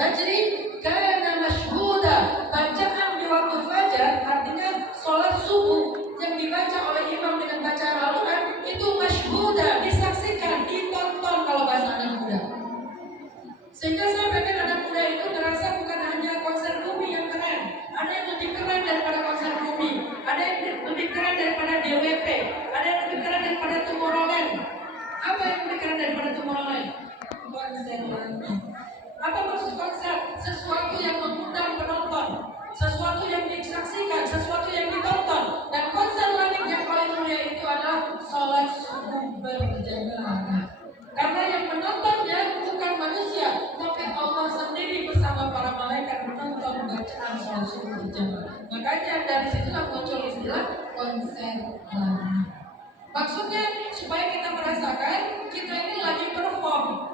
fajri kana mashhuda. Bacaan di waktu fajar artinya sholat subuh yang dibaca oleh imam dengan bacaan Al-Quran itu mashhuda, disaksikan, ditonton kalau bahasa anak muda. Sehingga sampai kan anak muda itu merasa bukan hanya konser Bumi yang keren, ada yang lebih keren daripada konser Bumi, ada yang lebih keren daripada DWP, ada yang lebih keren daripada Tomorrowland. Apa yang lebih keren daripada Tomorrowland? Konser langit. Apa maksud konser? Sesuatu yang mengundang penonton, sesuatu yang disaksikan, sesuatu yang ditonton. Dan konser langit yang paling mulia itu adalah sholat subuh berjamaah. Karena yang menontonnya bukan manusia, tapi Allah sendiri bersama para malaikat menonton bacaan sholat subuh berjamaah. Makanya dari situlah muncul istilah konser langit. Maksudnya supaya kita merasakan kita ini lagi perform.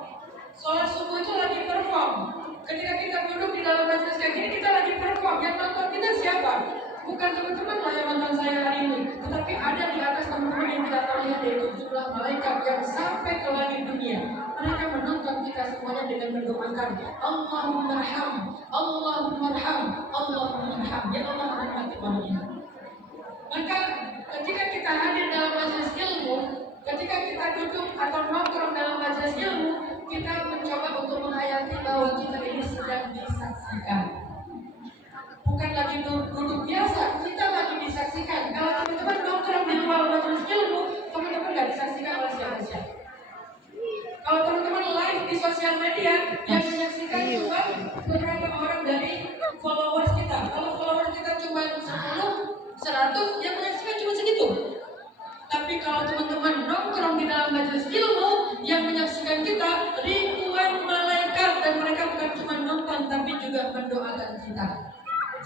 Sholat subuh itu lagi perform. Ketika kita duduk di dalam majelis kayak gini, kita lagi perform. Yang nonton kita siapa? Bukan teman-teman lah yang nonton saya hari ini, tetapi ada di atas teman-teman yang tidak terlihat, yaitu jumlah malaikat yang sampai ke langit dunia. Mereka menonton kita semuanya dengan mendoakan Allahumma arham, Allahumma arham, Allahumma arham. Ya Allah rahmati malam ini. Maka ketika kita hadir dalam majelis ilmu, ketika kita duduk atau nongkrong dalam majelis ilmu, kita mencoba untuk menghayati bahwa kita ini sedang disaksikan. Bukan lagi duduk biasa, kita lagi disaksikan. Kalau teman-teman nongkrong di luar majelis ilmu, teman-teman nggak disaksikan oleh siapa-siapa. Kalau teman-teman live di sosial media, yang menyaksikan cuma beberapa orang dari followers kita. Kalau followers kita cuma 10, 100, yang menyaksikan cuma segitu. Tapi kalau teman-teman nongkrong di dalam majelis ilmu, yang menyaksikan kita ribuan malaikat, dan mereka bukan cuma nonton tapi juga mendoakan kita.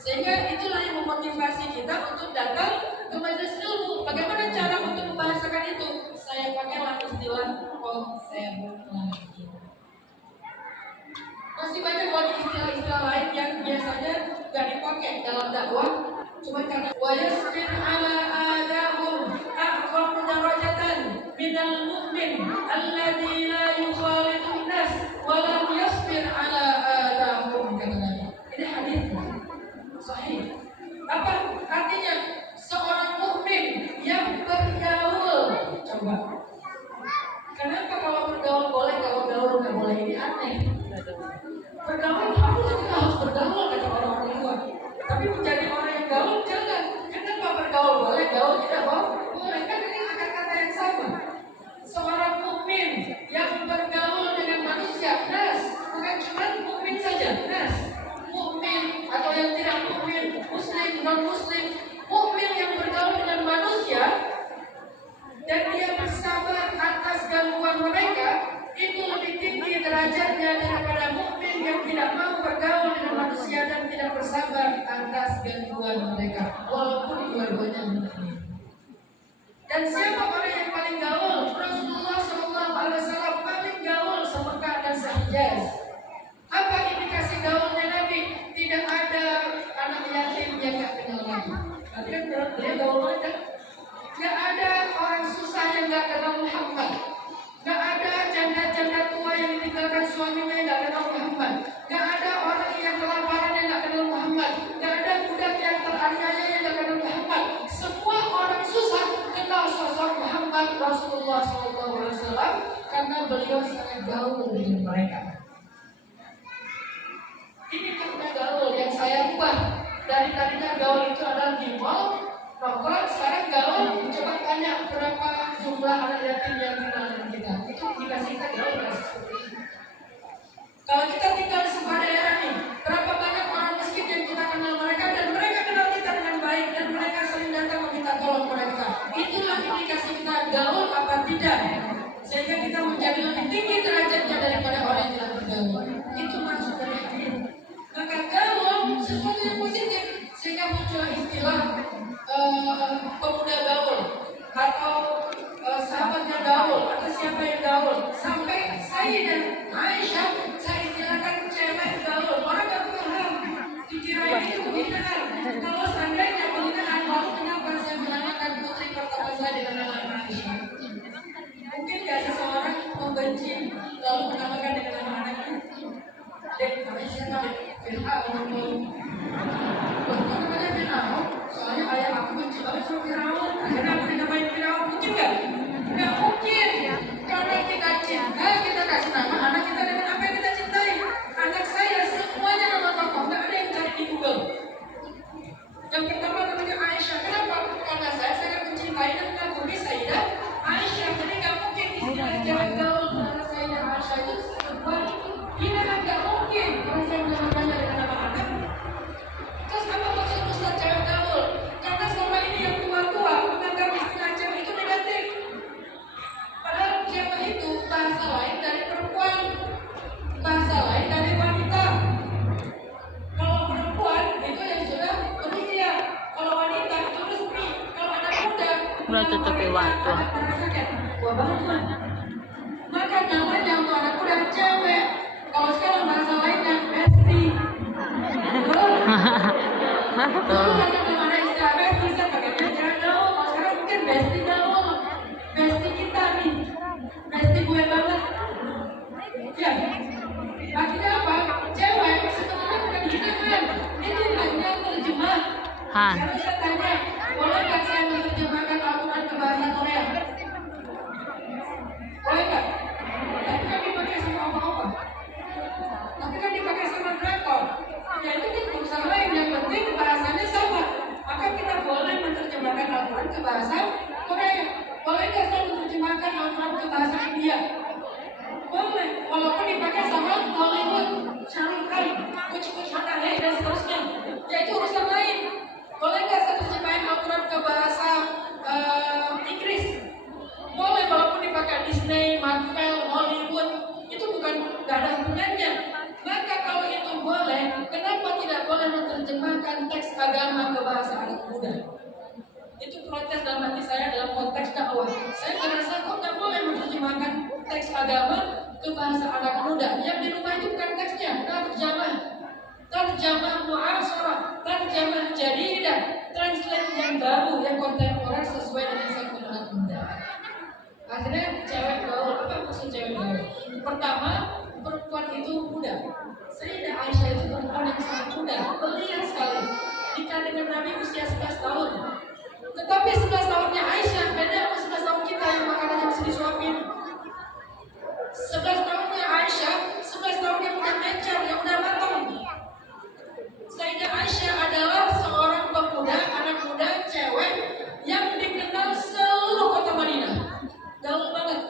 Sehingga itulah yang memotivasi kita untuk datang ke majelis ilmu. Bagaimana cara untuk membahasakan itu? Saya pakailah istilah konser lagi. Masih banyak lagi istilah-istilah lain yang biasanya gak dipakai dalam dakwah. Cuma karena wayasbir ala adahum a'zam darajatan minal mu'min alladzi la yukhalidun nas wa lam yasbir ala adahum. Ini hadis sahih. Apa artinya? Seorang mukmin yang bergaul. Coba. Kenapa kalau bergaul boleh, kalau gaul nggak boleh? Ini aneh. Bergaul harus bergaul kata orang tua. Tapi menjadi orang yang gaul jangan. Kenapa bergaul boleh, gaul tidak boleh? Kan ini kata-kata yang sama. Seorang mukmin yang bergaul dengan manusia, nas, bukan cuma mukmin saja, nas. Mukmin atau yang tidak mukmin, muslim, non muslim, mukmin yang bergaul dengan manusia dan dia bersabar atas gangguan mereka, itu lebih tinggi derajatnya daripada mukmin yang tidak mau bergaul dengan manusia dan tidak bersabar atas gangguan mereka, walaupun dua-duanya mukmin. Dan siapa orang yang paling gaul? Rasulullah SAW paling gaul se-Mekah dan se-Hijaz. Apa indikasi gaulnya Nabi? Tidak ada anak yatim yang gak kenal Nabi. Tapi kan dia gaul banget. Gak ada orang susah yang gak kenal Muhammad. Gak ada janda-janda tua yang ditinggalkan suaminya yang gak kenal Muhammad. Gak ada orang yang kelaparan yang gak kenal Muhammad. Gak ada budak yang teraniaya yang gak kenal Muhammad. Semua orang susah kenal sosok Muhammad Rasulullah SAW karena beliau sangat gaul dengan mereka. Ini makna gaul yang saya ubah. Dari tadinya gaul itu adalah di mall, nongkrong, sekarang gaul. Coba tanya berapa jumlah anak yatim yang kenal dengan kita. Itu indikasi kita gaul dan seperti ini. Kalau kita tinggal di sebuah daerah nih, berapa banyak orang miskin yang kita kenal mereka dan mereka kenal kita dengan baik dan mereka sering datang meminta tolong mereka. Itulah indikasi kita gaul apa tidak. Sehingga kita menjadi lebih tinggi derajatnya daripada orang yang tidak bergaul. Itu maksud dari hadis. Maka gaul sesuatu yang positif, sehingga muncul istilah pemuda gaul atau sahabatnya gaul atau siapa yang gaul. Sampai saya dan Aisyah saya istilahkan siapa? Fir'aun. Kok namanya Fir'aun? Soalnya ayah aku benci banget sama Fir'aun. Akhirnya aku dinamain Fir'aun. Mungkin nggak? Nggak mungkin. Karena kita cinta, kita kasih nama anak kita dengan apa yang kita cintai. Anak saya semuanya nama tokoh, nggak ada yang cari di Google. Yang pertama namanya Aisyah. Kenapa? Karena saya sangat mencintai dan mengagumi Sayyidah Aisyah. Jadi nggak mungkin istilah jalan gaul antara Sayyidah Aisyah itu sebuah ini nggak mungkin. Karena saya menamakannya dengan nama anak. Terus apa maksud Ustaz cewek gaul? Karena selama ini yang tua-tua menganggap istilah cewek itu negatif. Padahal cewek itu bahasa lain dari perempuan, bahasa lain dari wanita. Kalau perempuan itu yang sudah berusia, kalau wanita itu resmi, kalau anak muda Udah tutupi waktu. Gua banget. Maka namanya untuk anak muda cewek. Kalau sekarang bahasa lainnya besti. Dulu kan belum ada istilah besti, saya pakainya jangan gaul. Kalau sekarang mungkin besti gaul. Besti kita nih, besti gue banget. Ya, artinya apa? Cewek sebetulnya bukan hidangan, itu hanya terjemah. Sekarang saya tanya, boleh nggak saya menerjemahkan Al-Quran ke bahasa Korea? Boleh nggak? Tapi kan dipakai sama apa-apa. Tapi kan dipakai sama drakor. Ya itu kan urusan lain, yang penting bahasanya sama. Maka kita boleh menerjemahkan Al-Quran ke bahasa Korea. Boleh nggak saya menerjemahkan Al-Quran ke bahasa India? Boleh, walaupun dipakai sama Hollywood, Shanghai, kuch-kuch Hanai, dan seterusnya. Ya itu urusan lain. Boleh nggak saya terjemahin Al-Quran ke bahasa Inggris? Boleh, walaupun dipakai Disney, Marvel, Hollywood. Itu bukan, nggak ada hubungannya. Maka kalau itu boleh, kenapa tidak boleh menerjemahkan teks agama ke bahasa anak muda? Itu protes dalam hati saya dalam konteks dakwah. Saya merasa kok nggak boleh menerjemahkan teks agama ke bahasa anak muda. Yang di rumah itu bukan teksnya, terjemah mu'asarah, terjemah jadidah, translate yang baru, yang kontemporer sesuai dengan segmen anak muda. Akhirnya cewek gaul, apa maksud cewek gaul? Pertama, perempuan itu muda. Sayyidah Aisyah itu perempuan yang sangat muda, belia sekali. Nikah dengan Nabi usia 11 tahun. Tetapi 11 tahunnya Aisyah beda sama 11 tahun kita yang makanannya masih disuapin. 11 tahunnya Aisyah, 11 tahunnya udah mecer, yang udah matang. Sayyidah Aisyah adalah seorang pemuda, anak muda, cewek yang dikenal seluruh kota Madinah. Gaul banget.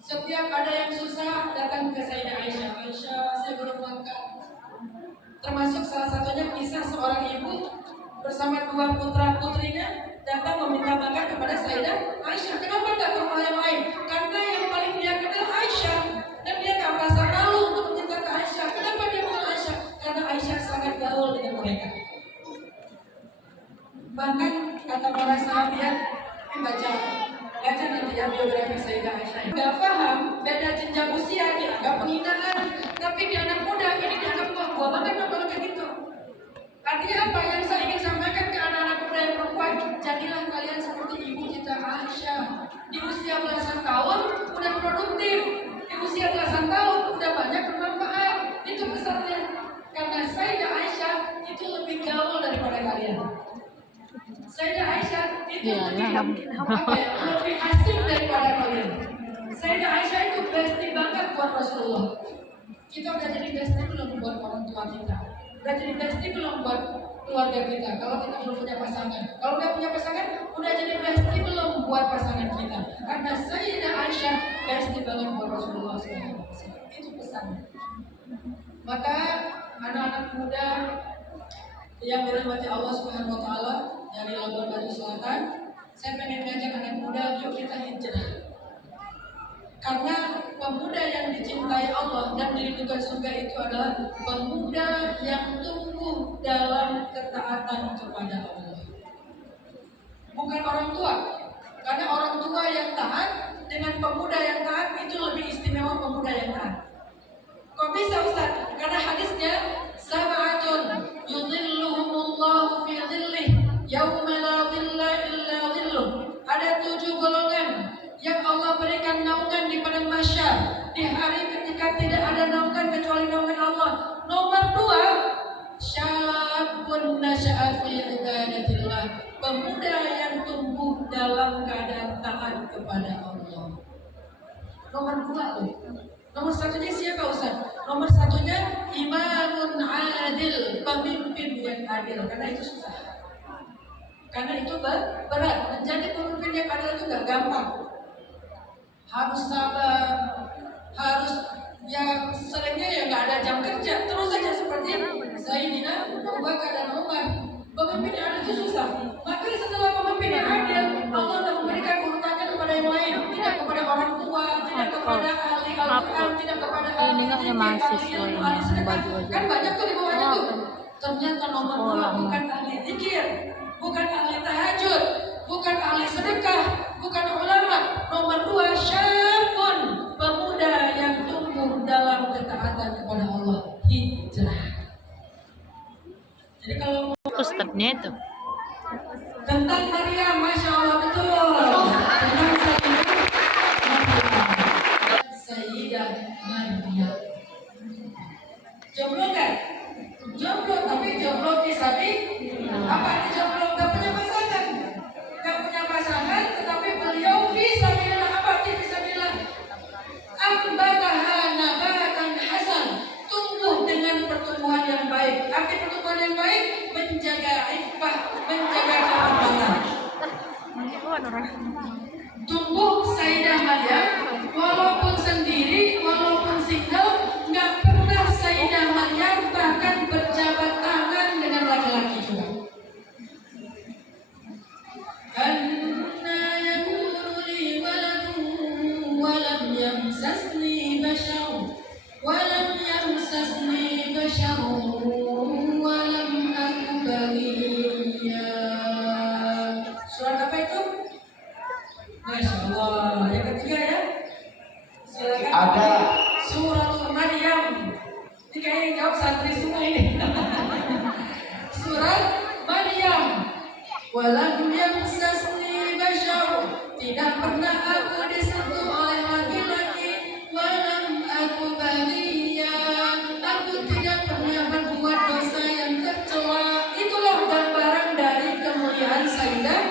Setiap ada yang susah datang ke Sayyidah Aisyah. Aisyah, saya belum makan. Termasuk salah satunya kisah seorang ibu bersama dua putra putrinya datang meminta makan kepada Sayyidah Aisyah. Kenapa tidak ke rumah yang lain? Karena yang paling dia kenal Aisyah, dan dia tak merasa malu untuk meminta ke Aisyah. Kenapa dia kenal Aisyah? Karena Aisyah sangat gaul dengan mereka. Bahkan kata para sahabat, baca nanti ya biografi Sayyidah Aisyah. Gak paham beda jenjang usia, dianggap penghinaan. Tapi di anak muda ini dianggap tua banget kalau kayak gitu. Artinya apa yang saya ingin sampaikan ke anak-anak muda yang perempuan? Jadilah kalian seperti ibu kita Aisyah. Di usia belasan tahun udah produktif, di usia belasan tahun udah banyak bermanfaat. Itu pesannya. Karena Sayyidah Aisyah itu lebih gaul daripada kalian. Sayyidah Aisyah itu lebih asing daripada kalian. Sayyidah Aisyah itu besti banget buat Rasulullah. Kita udah jadi besti belum buat orang tua kita? Udah jadi besti belum buat keluarga kita? Kalau kita belum punya pasangan, kalau udah punya pasangan, udah jadi besti belum buat pasangan kita? Karena Sayyidah Aisyah besti banget buat Rasulullah SAW. Itu pesannya. Maka anak-anak muda yang dirahmati Allah Subhanahu Wa Taala dari Labuan Batu Selatan, saya pengen ngajak anak muda, yuk kita hijrah. Karena pemuda yang dicintai Allah dan diridhoi surga itu adalah pemuda yang tumbuh dalam ketaatan kepada Allah. Bukan orang tua. Karena orang tua yang taat dengan pemuda yang taat itu lebih istimewa pemuda yang taat. Kok bisa Ustaz? Karena hadisnya sab'atun yudhilluhumullahu fi dhillih yauma la dhilla illa dhilluh. Ada 7 golongan yang Allah berikan naungan di padang mahsyar di hari ketika tidak ada naungan kecuali naungan Allah. Nomor nasya'a fi ibadatillah, pemuda yang tumbuh dalam keadaan taat kepada Allah. Nomor 2 tuh. Nomor satunya siapa Ustaz? Nomor satunya imamun adil, pemimpin yang adil. Karena itu susah. Karena itu berat. Menjadi pemimpin yang adil itu gak gampang. Harus sabar, harus yang seringnya ya nggak ada jam kerja, terus saja seperti Sayyidina Abu Bakar dan Umar. Pemimpin yang adil itu susah. Maka setelah pemimpin yang adil, Allah tidak memberikan urutannya kepada yang lain, tidak kepada orang tua, tidak kepada ahli Al-Quran, tidak kepada ahli zikir, ahli sedekah. Kan banyak tuh di bawahnya tuh. Ternyata nomor 2 bukan ahli zikir, bukan ahli tahajud, bukan ahli sedekah, bukan ulama. Nomor 2 syabun, pemuda yang tumbuh dalam ketaatan kepada Allah, hijrah. Jadi kalau Ustadznya itu tentang Maryam, masya Allah betul. Tentang Sayyidah Maryam. Jomblo kan? Jomblo, tapi jomblo fisabi. Apa itu jomblo? Gak punya pasangan. Gak punya pasangan, tetapi beliau fisabilillah. Apa arti fisabilillah? Ambataha nabatan hasan, tumbuh dengan pertumbuhan yang baik. Arti pertumbuhan yang baik, menjaga iffah, menjaga kehormatan. Tumbuh Sayyidah Maryam, walaupun sendiri, walaupun single, nggak pernah Sayyidah Maryam bahkan berjabat tangan dengan laki-laki juga. Karena yakunu li waladun walam yamsasni bashar, walam yamsasni bashar, walam aku baghiya. Surat apa itu? Masya Allah. Yang ketiga ya. Silakan. Ada Surat Maryam. Ini kayaknya yang jawab santri semua ini. Surat Maryam. Walam yamsasni bashar, tidak pernah aku disentuh oleh laki-laki. Walam aku baghiya, aku tidak pernah berbuat dosa yang tercela. Itulah gambaran dari kemuliaan Sayyidah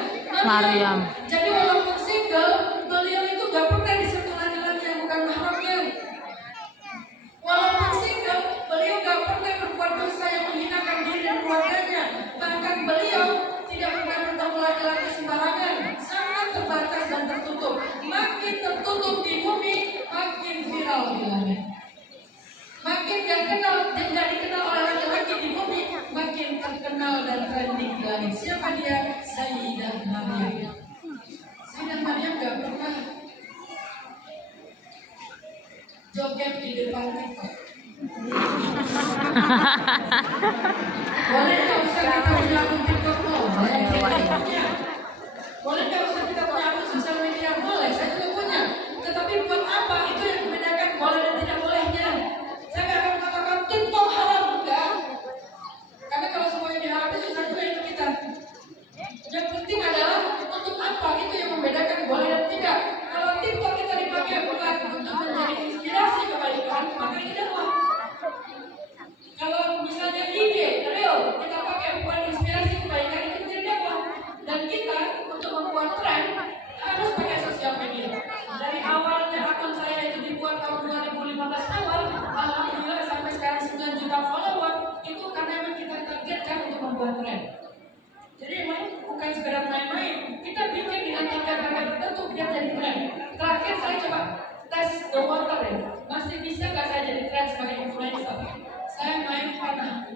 Maryam. Jadi walaupun single, beliau itu gak pernah disentuh laki-laki yang bukan mahramnya. Walaupun single, beliau gak pernah berbuat dosa yang menghinakan diri dan keluarganya. Bahkan beliau tidak pernah bertemu laki-laki sembarangan. Sangat terbatas dan tertutup. Makin tertutup di bumi, makin viral di langit. Makin gak kenal dan gak dikenal oleh laki-laki di bumi, makin terkenal dan trending di langit. Siapa dia? Sayyidah Maryam. Sayyidah Maryam gak pernah joget di depan TikTok. Boleh nggak usah kita punya akun TikTok? Boleh. Saya punya. Boleh nggak usah kita punya akun sosial media? Boleh. Saya juga punya. Tetapi buat apa? Itu yang membedakan boleh dan tidak bolehnya. Saya nggak akan mengatakan TikTok haram, enggak. Karena kalau semuanya diharamkan susah juga itu kita. Yang penting adalah untuk apa? Itu yang membedakan boleh dan tidak. Kalau TikTok kita dipakai bukan untuk menjadi inspirasi kebaikan, maka ini dakwah. Kalau misalnya IG, real, kita pakai buat inspirasi kebaikan, itu menjadi dakwah. Dan kita untuk membuat tren harus pakai sosial media. Dari awalnya akun saya itu dibuat tahun 2015 awal, alhamdulillah sampai sekarang 9 juta follower, itu karena memang kita targetkan untuk membuat tren. Jadi memang bukan sekedar main-main, kita bikin dengan target-target tertentu biar jadi tren. Terakhir saya coba tes the water ya, masih bisa nggak saya jadi tren sebagai influencer? Saya main panah.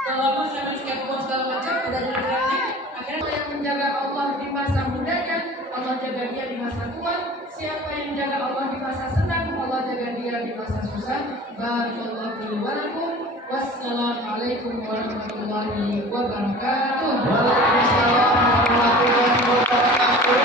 Udah lama saya main skateboard segala macam, udah jadi trending. Akhirnya yang menjaga Allah di masa mudanya, Allah jaga dia di masa tua. Siapa yang jaga Allah di masa senang, Allah jaga dia di masa susah. Barakallahu fiikum wa lakum. Wassalamualaikum warahmatullahi wabarakatuh. Waalaikumsalam warahmatullahi wabarakatuh.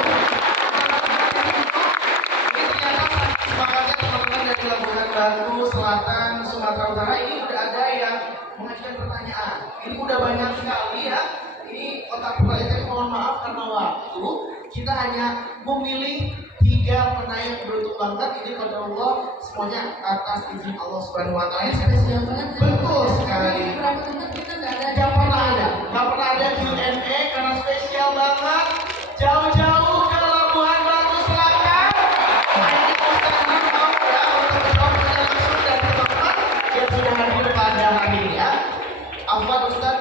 Ini ternyata semangatnya teman-teman dari Labuhan Batu, Selatan, Sumatera Utara ini udah ada yang mengajukan pertanyaan. Ini udah banyak sekali ya. Ini kotak pertanyaan, mohon maaf karena waktu kita hanya memilih 3 penanya beruntung banget. Ini kepada Allah semuanya atas izin Allah Subhanahu wa taala. Spesial banget. Betul sekali. Berapa teman kita nggak ada Yang ada Q&A karena spesial banget. Jauh-jauh ke Labuhan Batu Selatan. Ini Ustaz Anam mau ya untuk menjawab pertanyaan langsung dari teman-teman yang sudah hadir pada hari ini ya. Afwan Ustaz,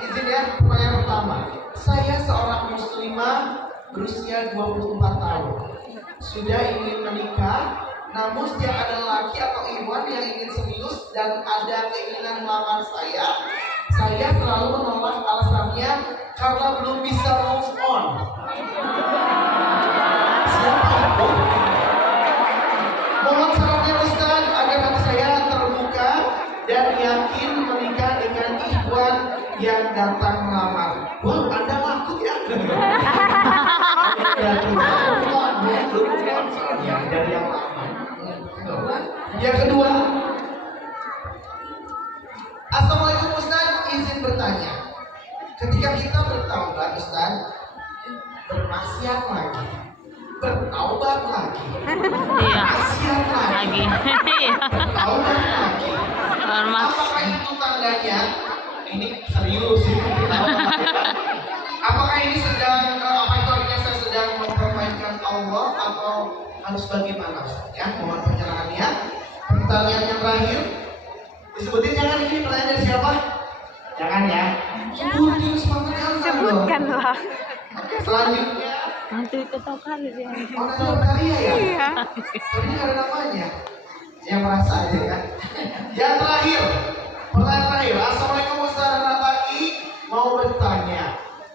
izin ya pertanyaan pertama. Saya seorang muslimah berusia 24 tahun. Sudah ingin menikah, namun setiap ada laki atau iwan yang ingin serius dan ada keinginan melamar saya selalu menolak alasannya karena belum bisa move on. Siapa itu? Mohon sarannya Ustaz agar hati saya terbuka dan yakin menikah dengan ikhwan yang datang melamar. Wow, Anda laku ya? Dari yang lama. Yang kedua, Assalamualaikum Ustaz, izin bertanya. Ketika kita bertaubat Ustaz, bermaksiat lagi, bertaubat lagi, bermaksiat lagi, bertaubat lagi. Apakah itu tandanya? Ini serius ini. Apakah ini sedang apa itu artinya saya sedang mempermainkan Allah atau harus bagaimana Ustaz? Ya, mohon pencerahannya. Pertanyaan yang terakhir. Disebutin jangan ini pertanyaan dari siapa? Jangan ya. Sebutin semangatnya. Sebutkanlah. Selanjutnya. Nanti ketok kali sih. Mana dalam karya ya? Iya. Tapi ini ada namanya. Yang merasa aja kan. Yang terakhir. Pertanyaan terakhir. Assalamualaikum Ustaz Anataki. Mau bertanya.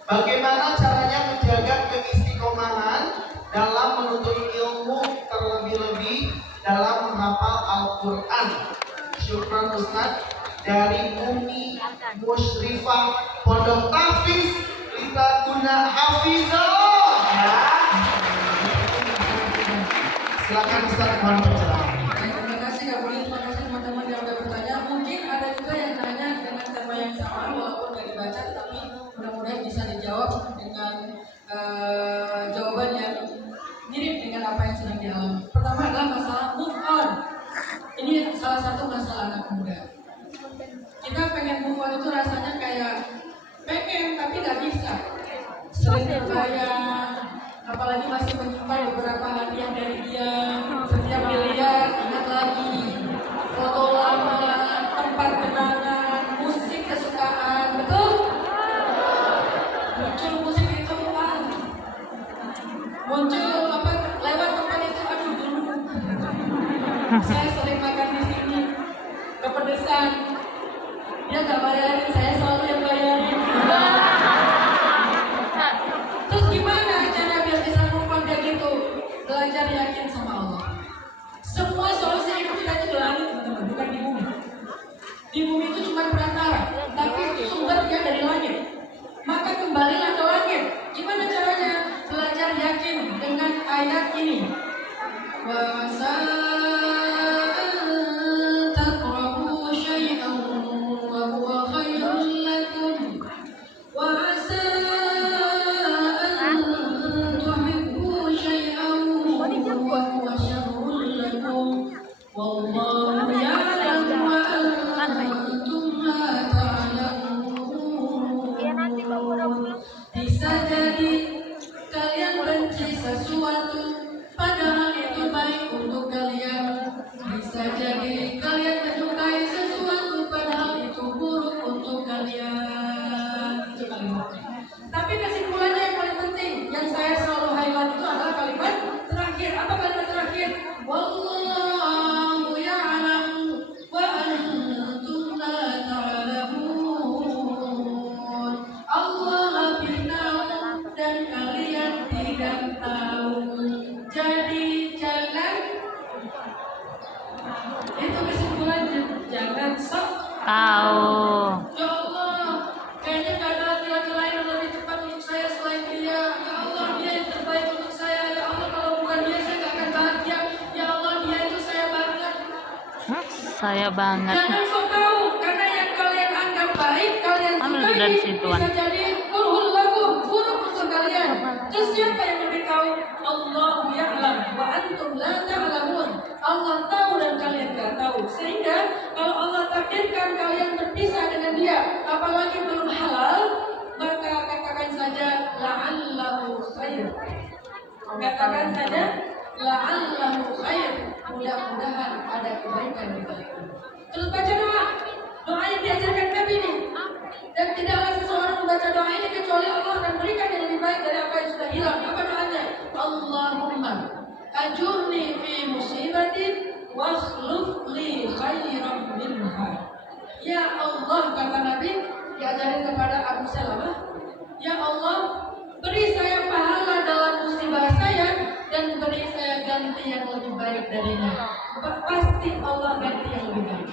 Bagaimana caranya menjaga keistiqomahan dalam menuntut ilmu terlebih-lebih dalam menghafal Al-Quran? Syukran Ustaz dari Umi Musyrifah Pondok Tahfiz Lita Guna Hafizah ya. Silakan Ustaz mohon pencerahan. Terima kasih Kak Budi, terima kasih teman-teman yang sudah bertanya. Mungkin ada juga yang tanya dengan tema yang sama walaupun nggak dibaca, tapi mudah-mudahan bisa dijawab dengan jawaban yang mirip dengan apa yang sedang dialami. Pertama adalah masalah move on. Ini salah satu masalah anak muda. Kita pengen move on itu rasanya kayak pengen tapi nggak bisa. Sering berbayar, apalagi masih menyimpan beberapa hadiah dari dia. Setiap dilihat ingat lagi foto lama, tempat kenangan, musik kesukaan, betul? Muncul musik itu muncul apa lewat tempat itu aduh dulu. Saya sering makan di sini kepedesan. Dia nggak bayarin, saya selalu yang bayarin. Terus gimana cara biar bisa move on kayak gitu? Belajar yakin sama Allah. Semua solusi hidup kita itu di langit teman-teman, bukan di bumi. Di bumi itu cuma perantara, tapi sumbernya dari langit. Maka kembalilah ke langit. Gimana caranya? Belajar yakin dengan ayat ini. Bisa jadi kalian benci sesuatu padahal itu baik untuk kalian. Bisa jadi kalian menyukai sesuatu padahal itu buruk untuk kalian. Itu kalimatnya. Tapi kesimpulannya yang paling penting yang saya selalu highlight itu adalah kalimat terakhir. Apa kalimat terakhir? Wallahu ya'lamu wa antum la ta'lamun. Allah lebih tahu dan kalian tidak tahu. Jadi jangan, itu kesimpulannya, jangan sok Tahu. ya Allah, kayaknya gak ada laki-laki lain yang lebih tepat untuk saya selain dia. Ya Allah, dia yang terbaik untuk saya. Ya Allah, kalau bukan dia saya gak akan bahagia. Ya Allah, dia itu saya banget. Saya banget. Jangan sok tahu, karena yang kalian anggap baik, kalian Ambil sukai, dari situan. bisa jadi kurhul lakum, buruk untuk kalian. Terus siapa yang lebih tahu? Allah ya'lam wa antum la ta'lamun. Allah tahu dan kalian gak tahu. Sehingga kalau Allah takdirkan kalian berpisah dengan dia, apalagi belum halal, maka Ya Allah, kata Nabi diajarin kepada Abu Salamah, ya Allah, beri saya pahala dalam musibah saya dan beri saya ganti yang lebih baik darinya. Pasti Allah ganti yang lebih baik.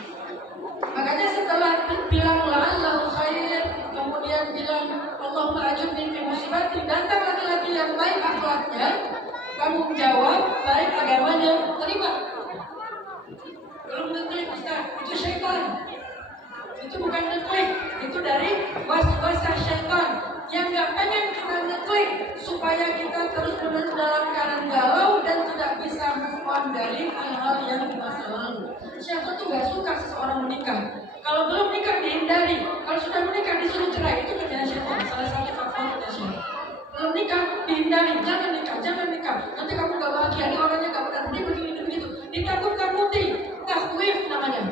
Makanya setelah bilang la'allahu khair, kemudian bilang Allahumma ajurni fi musibati, datang laki-laki yang baik akhlaknya, kamu jawab baik agamanya, terima. Belum ngeklik Ustaz, itu syaitan. Itu bukan ngeklik, itu dari waswasah syaitan yang gak pengen kita ngeklik supaya kita terus-menerus dalam keadaan galau dan tidak bisa move on dari hal-hal yang di masa lalu. Syaitan tuh gak suka seseorang menikah. Kalau belum nikah dihindari, kalau sudah menikah disuruh cerai, itu kerjaan syaitan. Salah satu faktor syaitan. Belum nikah dihindari, jangan nikah, jangan nikah. Nanti kamu gak bahagia, ini orangnya gak benar, ini begini begitu. Ditakut-takuti, takwif namanya.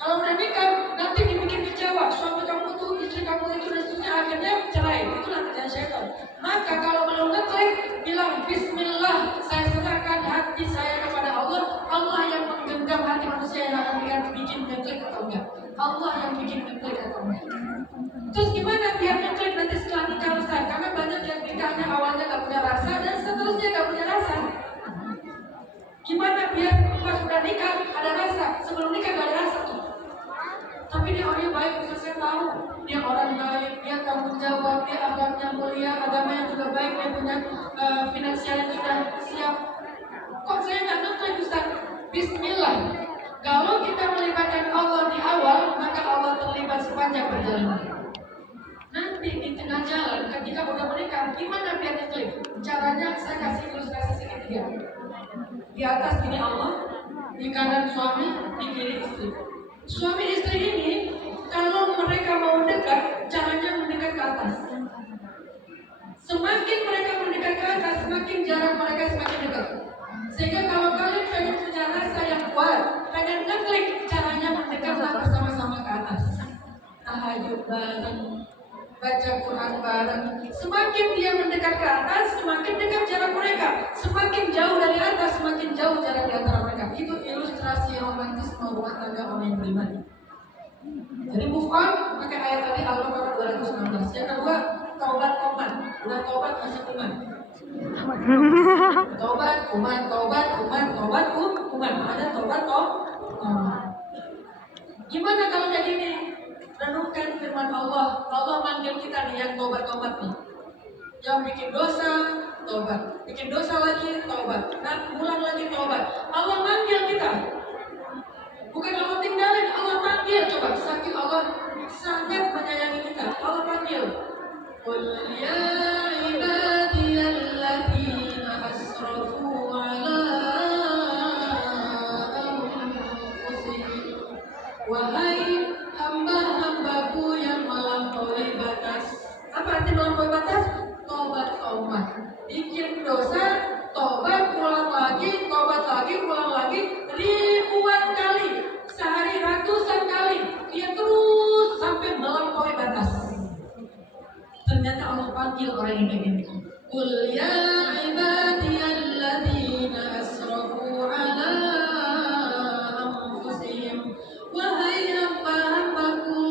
Kalau udah nikah, nanti dibikin kecewa, suami kamu tuh, istri kamu itu dan seterusnya, akhirnya cerai. Itulah kerjaan syaitan. Maka kalau belum ngeklik, bilang Bismillah, saya serahkan hati saya kepada Allah. Allah yang menggenggam hati manusia yang akan bikin ngeklik atau enggak. Allah yang bikin ngeklik atau enggak. Terus gimana biar ngeklik nanti setelah nikah besar? Karena banyak yang nikahnya awalnya gak punya rasa dan seterusnya gak punya rasa. Gimana biar pas udah nikah ada rasa, sebelum nikah gak ada rasa tuh. Tapi dia orangnya baik, bisa saya tahu dia orang baik, dia tanggung jawab, dia agama mulia, agama yang juga baik, dia punya finansial yang sudah siap. Kok saya nggak ngeklik Ustaz? Bismillah. Kalau kita melibatkan Allah di awal, maka Allah terlibat sepanjang perjalanan. Nanti di tengah jalan, ketika udah menikah, gimana biar ngeklik? Caranya saya kasih ilustrasi segitiga. Di atas ini Allah, di kanan suami, di kiri istri. Suami istri ini, kalau mereka mau dekat, caranya mendekat ke atas. Semakin mereka mendekat ke atas, semakin jarak mereka semakin dekat. Sehingga kalau kalian pengen punya rasa yang kuat, pengen ngeklik, caranya mendekatlah bersama-sama ke atas. Tahajud bareng, baca Quran bareng. Semakin dia mendekat ke atas, semakin dekat jarak mereka. Semakin jauh dari atas, semakin jauh jarak di antara mereka. Itu ilustrasi romantisme rumah tangga orang yang beriman. Jadi move on, pakai ayat tadi Al-Baqarah 216. Yang kedua, taubat kuman. Udah taubat masih kuman. Taubat kuman, taubat kuman, taubat kuman. Ada taubat kuman. Gimana kalau kayak gini? Renungkan firman Allah. Allah manggil kita nih yang taubat-taubat nih. Yang bikin dosa, taubat. Bikin dosa lagi, taubat. Nah, ulang lagi, taubat. Allah manggil kita. Bukan Allah tinggalin, Allah manggil. Coba, saking Allah sangat menyayangi kita. Allah manggil. Qul ya ibadiyalladzina asrafu ala anfusihim. Wahai hamba-hambaku yang melampaui batas. Apa arti melampaui batas? Tobat. Bikin dosa, tobat, ulang lagi, ulang lagi, ribuan kali, sehari ratusan kali, dia terus sampai melampaui batas. Ternyata Allah panggil orang yang kayak gini. Qul ya ibadiyalladzina asrafu ala anfusihim. Wahai hamba-hambaku.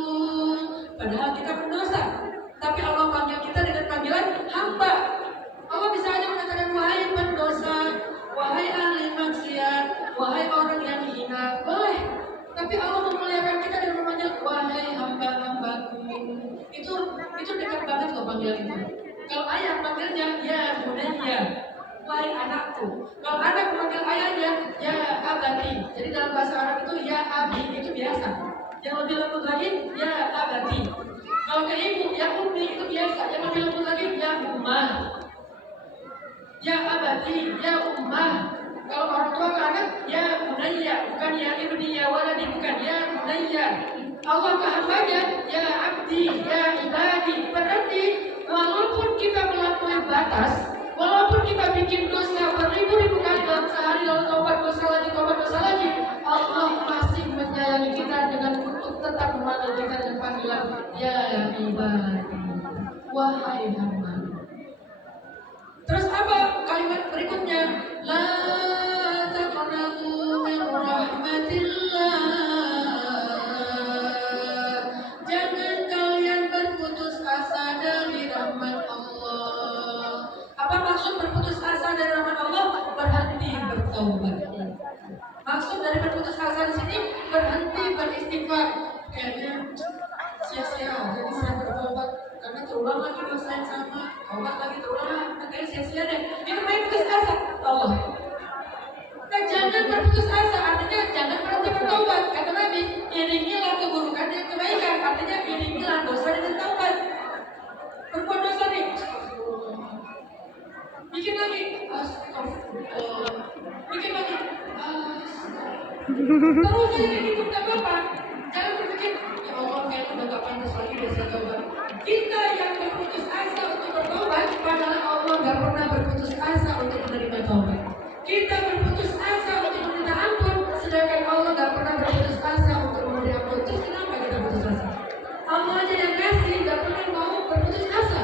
Padahal kita berdosa, tapi Allah panggil kita dengan panggilan hamba. Allah bisa aja mengatakan wahai pendosa, wahai ahli maksiat, wahai orang yang hina, boleh. Tapi Allah memuliakan kita dengan memanggil wahai hamba-hambaku. Itu dekat banget loh panggilan itu. Kalau ayah panggilnya ya bunayya, wahai anakku. Kalau anak memanggil ayahnya ya abati. Jadi dalam bahasa Arab itu ya abi, itu biasa. Yang lebih lembut lagi ya abati. Kalau ke ibu ya ummi, itu biasa. Yang lebih lembut lagi ya ummah. Ya abati, ya ummah. Kalau orang tua ke anak ya bunayya, bukan ya ibni, ya waladi, bukan ya bunayya. Allah ke hambanya ya abdi, ya ibadi. Berarti walaupun kita melampaui batas, walaupun kita bikin dosa beribu-ribu kali dalam sehari, lalu tobat dosa lagi, Allah masih menyayangi kita dengan untuk tetap memanggil kita dengan panggilan ya ibadi, wahai hamba. Terus apa kalimat berikutnya? La taqnatu min rahmatillah. Terus aja kayak gitu nggak apa-apa. Jangan berpikir, ya Allah kayaknya udah gak pantas lagi deh saya tobat. Kita yang berputus asa untuk bertobat, padahal Allah gak pernah berputus asa untuk menerima tobat. Kita berputus asa untuk meminta ampun, sedangkan Allah gak pernah berputus asa untuk memberi ampun. Terus kenapa kita putus asa? Allah aja yang kasih, gak pernah mau berputus asa.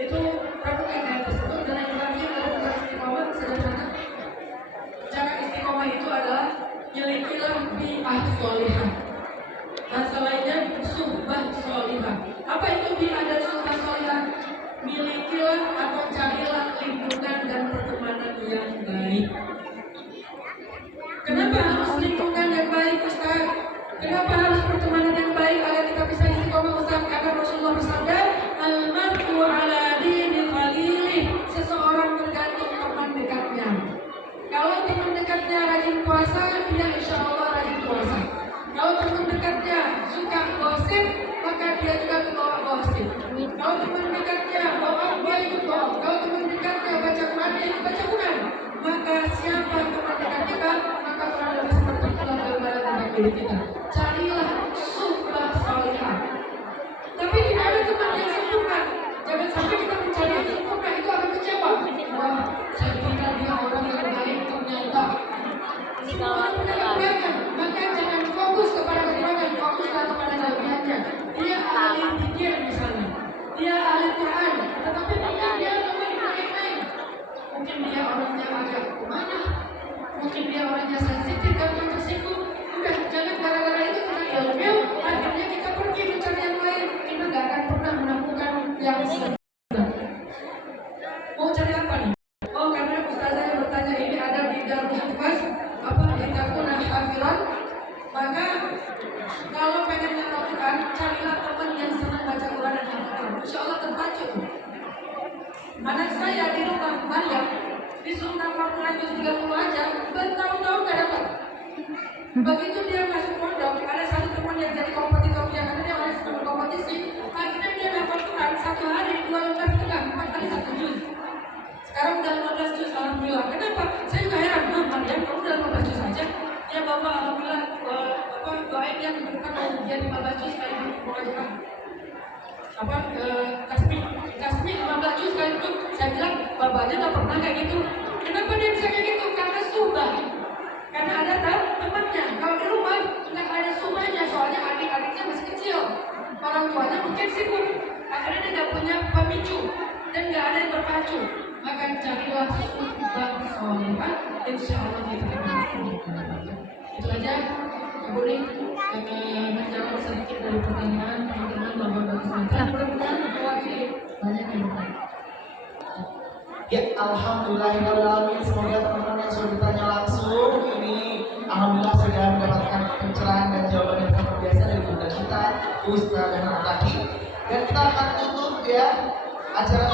Itu perhatikan ayat tersebut. Dan yang terakhir adalah tentang istiqomah sederhana. Cara istiqomah itu adalah milikilah bi'ah solihah. Bahasa lainnya suhbah solihah. Apa itu bi'ah dan suhbah solihah? Milikilah atau carilah lingkungan dan pertemanan yang baik. Kenapa harus lingkungan yang baik, Ustaz? Kenapa harus pertemanan yang baik agar kita bisa istiqomah, Ustaz? Karena Rasulullah bersabda, al-mar'u ala dini khalilih. Seseorang tergantung teman dekatnya. Kalau teman dekatnya rajin puasa, dia insya Allah rajin puasa. Kalau teman dekatnya suka gosip, maka dia juga kebawa gosip. Kalau teman dekatnya bohong, dia ikut bohong. Kalau teman dekatnya baca Quran, dia ikut baca Quran. Maka siapa teman dekat kita, maka kurang lebih seperti itulah gambaran tentang diri kita. Carilah suhbah salihah. Tapi tidak ada teman yang sempurna. Jangan sampai kita mencari yang sempurna, itu akan kecewa. Wah, saya kira dia orang yang baik, ternyata semua orang punya kekurangan. Maka jangan fokus kepada kekurangan, fokuslah kepada kelebihannya. Dia ahli pikir misalnya, dia ahli Quran, tetapi mungkin dia lemah di bagian lain. Mungkin dia orangnya agak kemana, mungkin dia orangnya sensitif, gampang tersinggung. Udah, jangan gara-gara itu kita ilmu, akhirnya kita pergi mencari yang lain. Kita gak akan pernah menemukan yang sebenarnya. Mau cari apa nih? Oh, karena ustazah yang bertanya ini ada di Darul Hafaz, apa ditakuna hafilan. Maka kalau pengen hafal Quran, carilah teman yang senang baca Quran dan hafal Quran. Insya Allah terpacu. Anak saya di rumah Maryam disuruh hafal Quran juz 30 aja, bertahun-tahun gak dapat. Begitu dia masuk pondok, ada satu teman yang jadi kompetitornya, karena dia harus berkompetisi. Akhirnya dia hafal Quran 1 hari 2 lembar setengah, 4 kali 1 juz. Sekarang udah 15 juz, alhamdulillah. Kenapa? Saya juga heran, Maryam kamu udah 15 juz aja? Ya Bapak, alhamdulillah, doain dia diberikan dia 15 juz kali mengajarkan. Tasbih 15 juz kali itu. Saya bilang, Bapaknya gak pernah kayak gitu. Kenapa dia bisa kayak gitu? Karena subah. Karena ada temannya. Kalau di rumah nggak ada sumanya, soalnya adik-adiknya masih kecil. Orang tuanya mungkin sibuk. Akhirnya dia nggak punya pemicu dan nggak ada yang berpacu. Maka carilah suhbah salihah, insya Allah kita akan itu aja. Boleh menjawab sedikit dari pertanyaan teman-teman Bapak-bapak sekalian. Mudah-mudahan mewakili banyak yang bertanya. Ya, alhamdulillahirobbilalamin. Semoga teman-teman yang sudah bertanya langsung ini alhamdulillah sudah mendapatkan pencerahan dan jawaban yang sangat biasa dari bunda kita, Ustaz dan Ataki. Dan kita akan tutup ya acara